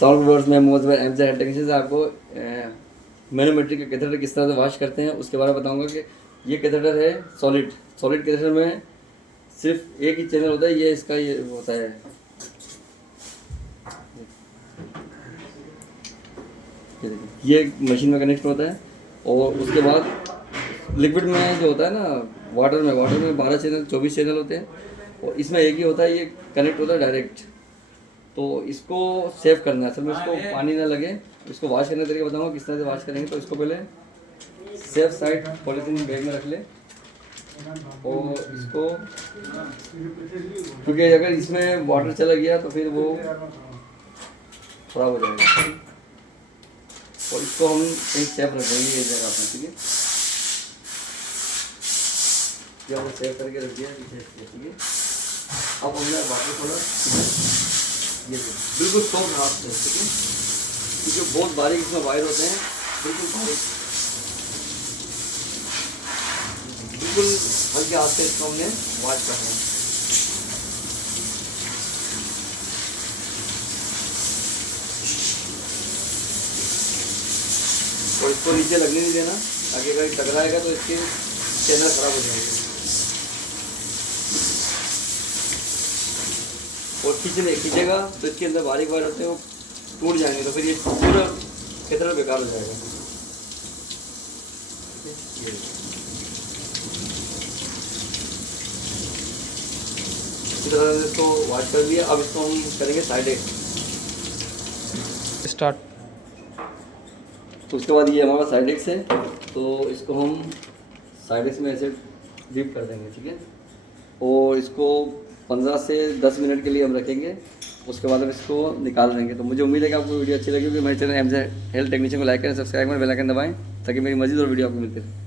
Sound words में most बार MJ head technician से आपको मैनोमेट्रिक का कैथेटर किस तरह से वॉश करते हैं उसके बारे में बताऊंगा कि ये कैथेटर है सॉलिड कैथेटर में सिर्फ एक ही चैनल होता है, ये इसका ये होता है, ये मशीन में कनेक्ट होता है। और उसके बाद लिक्विड में जो होता है ना, वाटर में 12 चैनल 24 चैनल होते हैं और इसमें एक ही होता है, ये कनेक्ट होता है डायरेक्ट। तो इसको सेव करना है, असल में इसको पानी ना लगे, इसको वॉश करने का तरीका बताऊंगा किस तरह से वॉश करेंगे। तो इसको पहले सेफ साइड पॉलीथीन बैग में रख ले और इसको, क्योंकि अगर इसमें वाटर चला गया तो फिर वो खराब हो जाएगा। और इसको हम कहीं सेफ रख देंगे इस जगह पर, ठीक है। ये हमने सेव करके रख दिया, ठीक है। अब हमने वाटर थोड़ा ये बिल्कुल सॉफ्ट हाथ से, ठीक है, क्योंकि बहुत बारीक इसमें वायर होते हैं, बिल्कुल बारीक, बिल्कुल हल्के हाथ से इसको हमने वॉश करना है। और इसको नीचे लगने नहीं देना, ताकि अगर टकराएगा तो इसके चैनल खराब हो जाएंगे। और खींचेगा तो इसके अंदर बारीक वायर होते हैं, वो टूट जाएंगे, तो फिर ये पूरा कैथेटर बेकार हो जाएगा। इसी तरह से इसको वॉश कर लिया। अब इसको हम करेंगे साइड एक स्टार्ट। तो उसके बाद ये हमारा साइड एक्स है, तो इसको हम साइड एक्स में ऐसे डीप कर देंगे, ठीक है। और इसको 15 से 10 मिनट के लिए हम रखेंगे, उसके बाद हम इसको निकाल देंगे। तो मुझे उम्मीद है कि आपको वीडियो अच्छी लगी होगी। मेरे चैनल एमजे हेल्थ टेक्नीशियन को लाइक करें, सब्सक्राइब करें, बेल आइकन दबाएं ताकि मेरी मज़ीद और वीडियो आपको मिलती रहे।